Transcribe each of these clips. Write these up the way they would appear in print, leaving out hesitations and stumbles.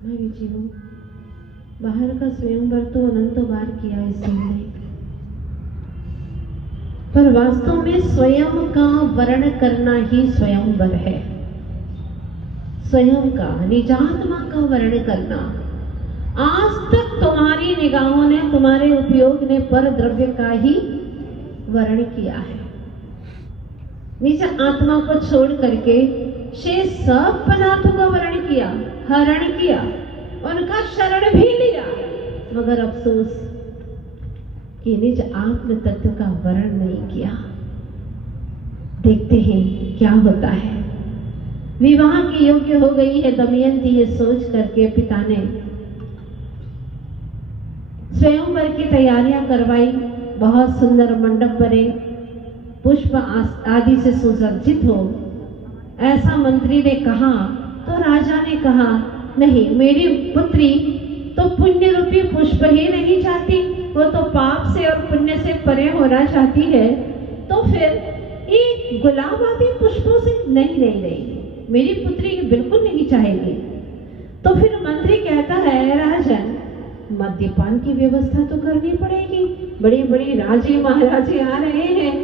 मैं भी जीवूं। बाहर का स्वयंवर तो अनंत बार किया इस ने, पर वास्तव में स्वयं का वर्ण करना ही स्वयंवर है। स्वयं का, निजात्मा का वर्ण करना। आज तक तुम्हारी निगाहों ने, तुम्हारे उपयोग ने पर द्रव्य का ही वर्ण किया है। निज आत्मा को छोड़ करके शेष सब पदार्थों का वर्ण किया, हरण किया, उनका शरण भी लिया, मगर अफसोस कि निज आत्म तत्व का वर्ण नहीं किया। देखते हैं क्या होता है। विवाह की योग्य हो गई है दमयंती, ये सोच करके पिता ने स्वयंवर की तैयारियां करवाई। बहुत सुंदर मंडप बने, पुष्प आदि से सुसज्जित हो, ऐसा मंत्री ने कहा। तो राजा ने कहा, नहीं, मेरी पुत्री तो पुण्य रूपी पुष्प ही नहीं चाहती, वो तो पाप से और पुण्य से परे होना चाहती है। तो फिर एक गुलाब आदि पुष्पों से नहीं नहीं नहीं, मेरी पुत्री बिल्कुल नहीं चाहेगी। तो फिर मंत्री कहता है, राजन, मद्यपान की व्यवस्था तो करनी पड़ेगी। बड़ी बड़ी राजे महाराजे आ रहे हैं,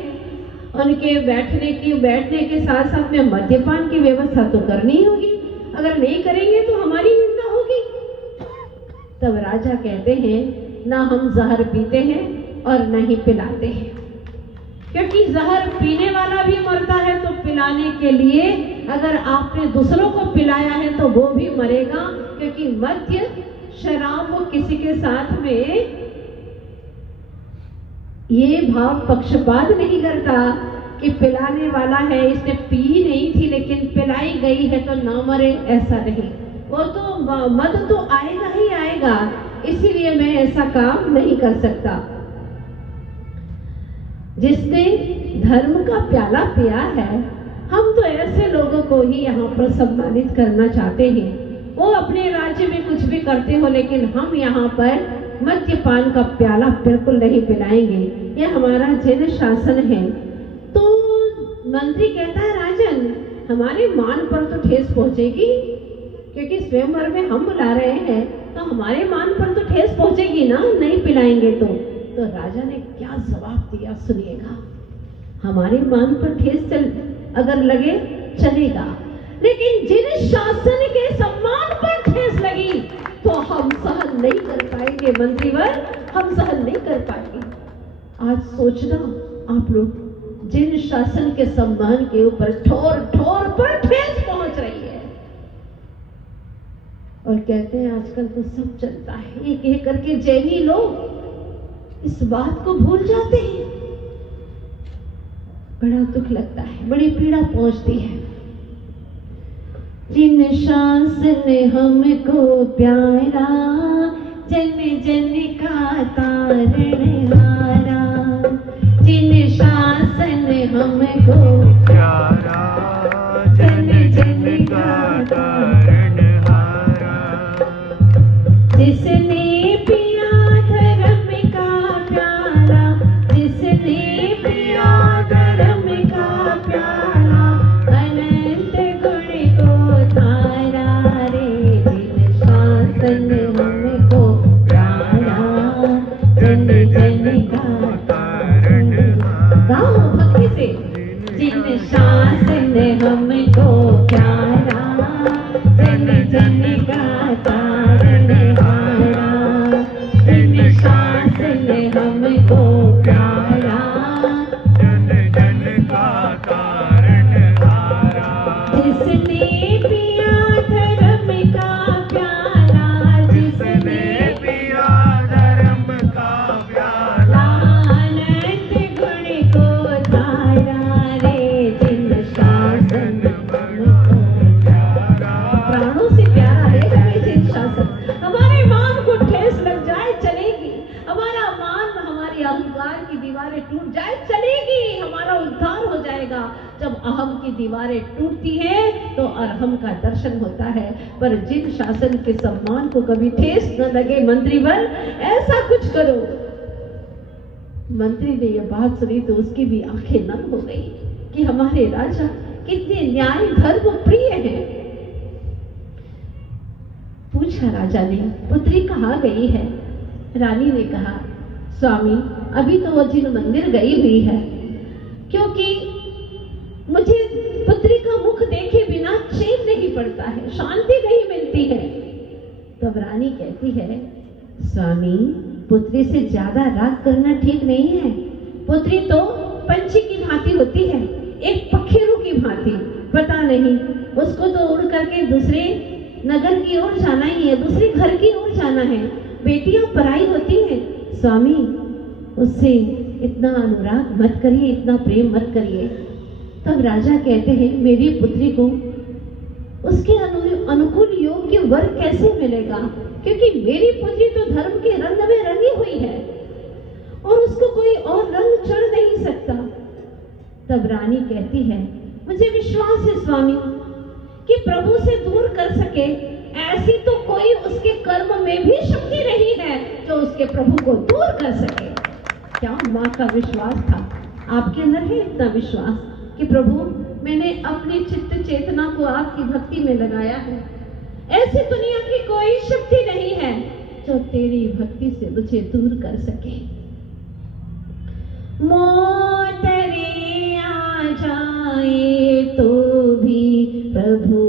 उनके बैठने के साथ साथ में मद्यपान की व्यवस्था तो करनी होगी। अगर नहीं करेंगे तो हमारी निंदा होगी। तब राजा कहते हैं, ना हम जहर पीते हैं और न ही पिलाते हैं, क्योंकि जहर पीने वाला भी मरता है, तो पिलाने के लिए अगर आपने दूसरों को पिलाया है तो वो भी मरेगा। क्योंकि मद्य शराब वो किसी के साथ में ये भाव पक्षपात नहीं करता कि पिलाने वाला है, इसने पी नहीं थी लेकिन पिलाई गई है तो ना मरे, ऐसा नहीं। वो तो मद तो आएगा ही आएगा, इसीलिए मैं ऐसा काम नहीं कर सकता। जिसने धर्म का प्याला पिया है, हम तो ऐसे लोगों को ही यहाँ पर सम्मानित करना चाहते हैं। वो अपने राज्य में कुछ भी करते हो, लेकिन हम यहाँ पर मद्यपान का प्याला बिल्कुल नहीं पिलाएंगे, ये हमारा जन शासन है। तो मंत्री कहता है, राजन, हमारे मान पर तो ठेस पहुंचेगी, क्योंकि स्वयंवर में हम बुला रहे हैं, तो हमारे मान पर तो ठेस पहुंचेगी ना, नहीं पिलाएंगे तो राजा ने क्या जवाब दिया सुनिएगा। हमारे मान पर ठेस अगर लगे चलेगा, लेकिन जिन शासन के सम्मान पर ठेस लगी तो हम सहन नहीं कर पाएंगे मंत्रीवर, हम सहन नहीं कर पाएंगे। आज सोचना आप लोग, जिन शासन के सम्मान के ऊपर ठोर ठोर पर ठेस पहुंच रही है, और कहते हैं आजकल तो सब चलता है, एक एक करके जैनी लोग इस बात को भूल जाते हैं। बड़ा दुख लगता है, बड़ी पीड़ा पहुंचती है। जिन शासन हमको प्यारा, जन जन का तारणहारा, जिन शासन हमको प्यारा, जन जन का तारणहारा, जिसने पिया धर्म का प्याला, जिसने पिया धर्म का प्याला, अनंत गुण को धारा रे, जिन शासन हमको प्यारा, जन जन का तारणहारा। गाओ भक्ति से, जिन शासन हमको प्यारा, जन जन का तारणहारा, जिन शासन हमको प्यारा, जन जन का तारणहारा, जिसने पिया धर्म का प्याला, जिसने पिया धर्म का प्याला, अनंत गुण को धारा रे, जिन शासन हमको प्यारा। प्राणों से प्यारा है हमें जिन शासन। हमारे मान को ठेस लग जाए चलेगी, हमारा मान, हमारी अहंकार की दीवारें टूट जाए चलेगी, हमारा उद्धार हो जाएगा। जब अहम की दीवारें टूटती हैं तो अरहम का दर्शन होता है। पर जिन शासन के सम्मान को कभी ठेस न लगे मंत्रीवर, ऐसा कुछ करो। मंत्री ने यह बात सुनी तो उसकी भी आंखें नम हो गई कि हमारे राजा कितने न्याय धर्म प्रिय हैं। पूछा राजा ने, पुत्री कहाँ गई है? रानी ने कहा, स्वामी अभी तो वो जिन मंदिर गई हुई है, क्योंकि मुझे पुत्री का मुख देखे बिना चैन नहीं पड़ता है, शांति नहीं मिलती है। तब रानी कहती है, स्वामी पुत्री से ज्यादा राग करना ठीक नहीं है। पुत्री तो पंछी की भांति होती है, एक पखेरु की भांति। पता नहीं उसको तो उड़ करके दूसरे नगर की ओर जाना ही है, दूसरे घर की ओर जाना है। बेटियां पराई होती हैं। स्वामी उससे इतना अनुराग मत करिए, इतना प्रेम मत करिए। तब राजा कहते हैं, मेरी पुत्री को उसके अनुकूल योग्य वर कैसे मिलेगा, क्योंकि मेरी पुत्री तो धर्म के रंग में रंगी हुई है और उसको कोई और रंग चढ़ नहीं सकता। तब रानी कहती है, मुझे विश्वास है स्वामी कि प्रभु से दूर कर सके ऐसी तो कोई उसके कर्म में भी शक्ति नहीं है जो उसके प्रभु को दूर कर सके। क्या माँ का विश्वास था? आपके अंदर है इतना विश्वास कि प्रभु मैंने अपनी चित्त चेतना को आपकी भक्ति में लगाया है, ऐसी दुनिया की कोई शक्ति नहीं है जो तेरी भक्ति से मुझे दूर कर सके। मोतरे आ जाए तो भी प्रभु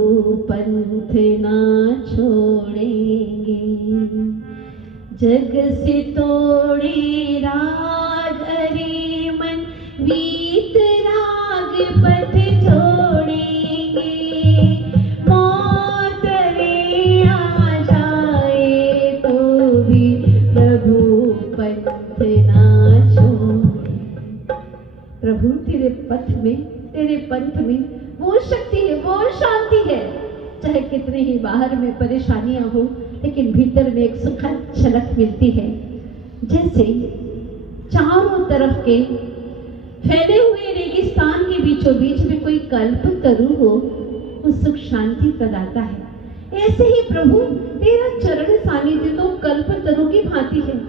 पंथ ना छोड़ेंगे, जग से तोड़े राग अरे मन बीत राग पथ छोड़ेंगे। मौत रे आ जाए तो भी प्रभु पंथ ना छोड़े। प्रभु तेरे पथ में, तेरे पंथ में वो शक्ति है, वो शांति है। चाहे कितने ही बाहर में परेशानियां हो, लेकिन भीतर में एक सुखद झलक मिलती है। जैसे चारों तरफ के फैले हुए रेगिस्तान के बीचों बीच में कोई कल्प तरु हो, वो सुख शांति प्रदाता है। ऐसे ही प्रभु तेरा चरण सानिध्य तो कल्प तरु की भांति है।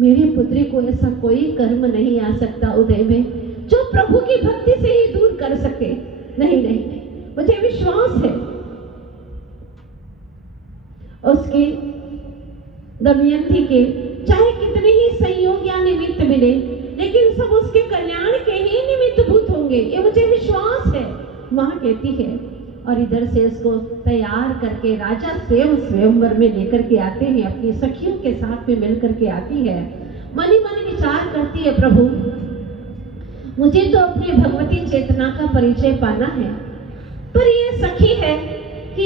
मेरी पुत्री को ऐसा कोई कर्म नहीं आ सकता उदय में जो प्रभु की भक्ति से ही दूर कर सके। नहीं नहीं नहीं, मुझे विश्वास है। उसके दमयंती के चाहे कितने ही संयोग या निमित्त मिले, लेकिन सब उसके कल्याण के ही निमित्त भूत होंगे, ये मुझे विश्वास है। माँ कहती है, और इधर से उसको तैयार करके राजा स्वयं स्वयंवर में लेकर के आते हैं, अपनी सखियों के साथ में मिलकर के आती है। मनी मन विचार करती है, प्रभु मुझे तो अपनी भगवती चेतना का परिचय पाना है, पर ये सखी है कि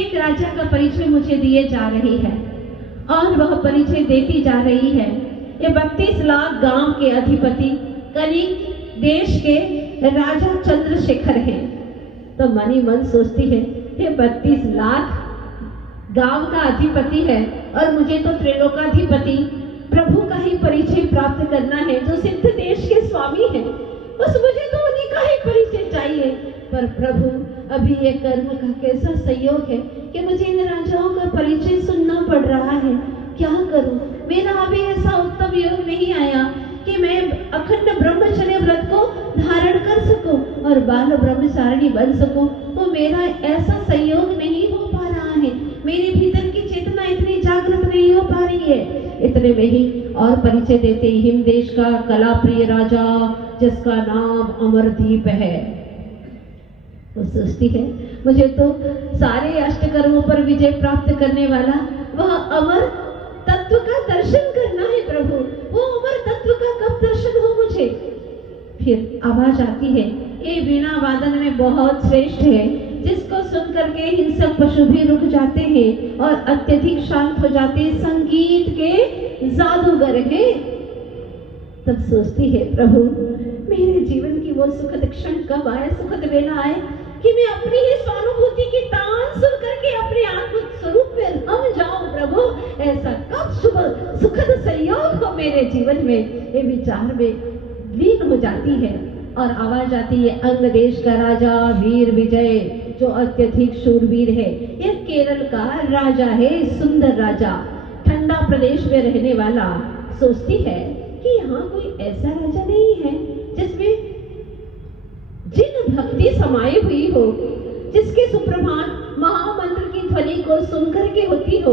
एक राजा का परिचय मुझे दिए जा रही है और वह परिचय देती जा रही है। ये 32 लाख गांव के अधिपति कलिंग देश के राजा चंद्रशेखर हैं। तो मनी मन सोचती है, ये 32 लाख गांव का अधिपति है और मुझे तो त्रिलोकाधिपति प्रभु का ही परिचय प्राप्त करना है, जो सिद्ध देश के स्वामी है। बस मुझे तो उन्हीं का ही परिचय चाहिए। पर प्रभु अभी ये कर्म का कैसा संयोग है कि मुझे इन राजाओं का परिचय सुनना पड़ रहा है। क्या करूं? मेरा अभी ऐसा उत्तम योग नहीं आया कि मैं अखंड ब्रह्मचर्य व्रत को धारण कर सकूं और बाल ब्रह्मचारिणी बन सकूं। वो मेरा ऐसा संयोग नहीं हो पा रहा है, मेरे भीतर की चेतना इतनी जागृत नहीं हो पा रही है। इतने में ही और परिचय देते हिम देश का कला प्रिय राजा, जिसका नाम अमरदीप है। वो सोचती है, मुझे तो सारे अष्टकर्मों पर विजय प्राप्त करने वाला वह अमर तत्व का दर्शन करना है। प्रभु वो अमर तत्व का कब दर्शन हो मुझे? फिर आवाज आती है, ये वीणा वादन में बहुत श्रेष्ठ है, जिसको सुन करके हिंसक पशु भी रुक जाते हैं और अत्यधिक शांत हो जाते हैं, संगीत के जादूगर हैं। तब सोचती है, प्रभु मेरे जीवन की वो सुखद क्षण कब आए, सुखद वेला आए कि मैं अपनी ही स्वानुभूति की तान सुन करके अपने आत्म स्वरूप में रम जाऊं। प्रभु ऐसा कब शुभ सुखद संयोग हो मेरे जीवन में, ये विचार में लीन हो जाती है। और आवाज आती है, अंग देश का राजा वीर विजय, जो अत्यधिक शूरवीर है, यह केरल का राजा है, सुंदर राजा, ठंडा प्रदेश में रहने वाला। सोचती है कि यहाँ कोई ऐसा राजा नहीं है जिसमें जिन भक्ति समाई हुई हो, जिसके सुप्रभात महामंत्र को सुन करके होती हो,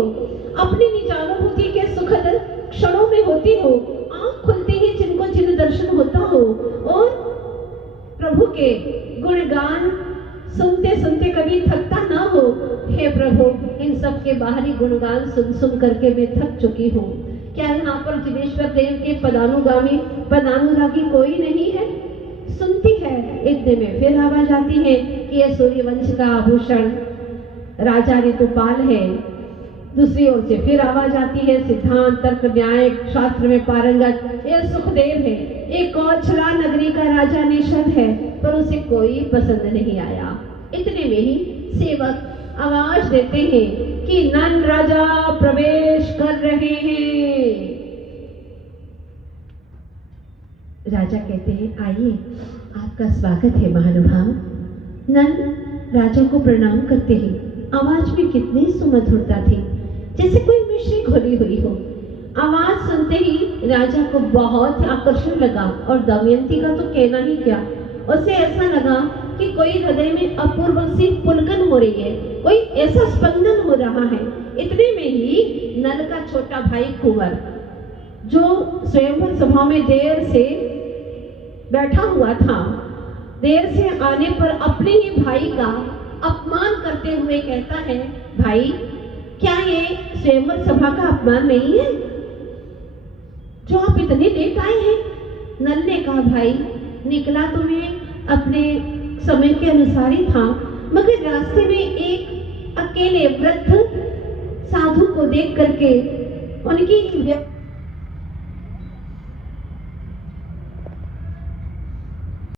अपनी निज अनुभूति के सुखद क्षणों में होती हो, आंख खुलते ही जिनको जिन दर्शन होता हो, और प्रभु के गुणगान सुनते सुनते कभी थकता ना हो। हे प्रभु, इन सब के बाहरी गुणगान सुन सुन करके मैं थक चुकी हूँ। क्या यहाँ पर जिनेश्वर देव के पदानुगामी पदानुरागी कोई नहीं है? सुनती है, इतने में फिर आवाज आती है कि यह सूर्यवंश का आभूषण राजा ऋतुपाल है। दूसरी ओर से फिर आवाज आती है, सिद्धांत तर्क न्याय शास्त्र में पारंगत यह सुखदेव है। एक कौशला नगरी का राजा निषद है, पर उसे कोई पसंद नहीं आया। इतने में ही सेवक आवाज देते हैं कि नन राजा प्रवेश कर रहे हैं। राजा कहते हैं, आइए, आपका स्वागत है महानुभाव। नन राजा को प्रणाम करते हैं। आवाज में कितनी सुमधुरता थी, जैसे कोई मिश्री घोली हुई हो। आवाज सुनते ही राजा को बहुत आकर्षण लगा, और दमयंती का तो कहना ही क्या। उसे ऐसा लगा कि कोई हृदय में अपूर्व सी पुलकन हो रही है, कोई ऐसा स्पंदन हो रहा है। इतने में ही नल का छोटा भाई कुंवर, जो स्वयंवर सभा में देर से बैठा हुआ था, देर से आने पर अपने ही भाई का अपमान करते हुए कहता है, भाई क्या ये स्वयंवर सभा का अपमान नहीं है जो आप इतने लेट आए हैं? नल ने कहा, भाई निकला तुम्हें अपने समय के अनुसार ही था, मगर रास्ते में एक अकेले वृद्ध साधु को देख करके उनकी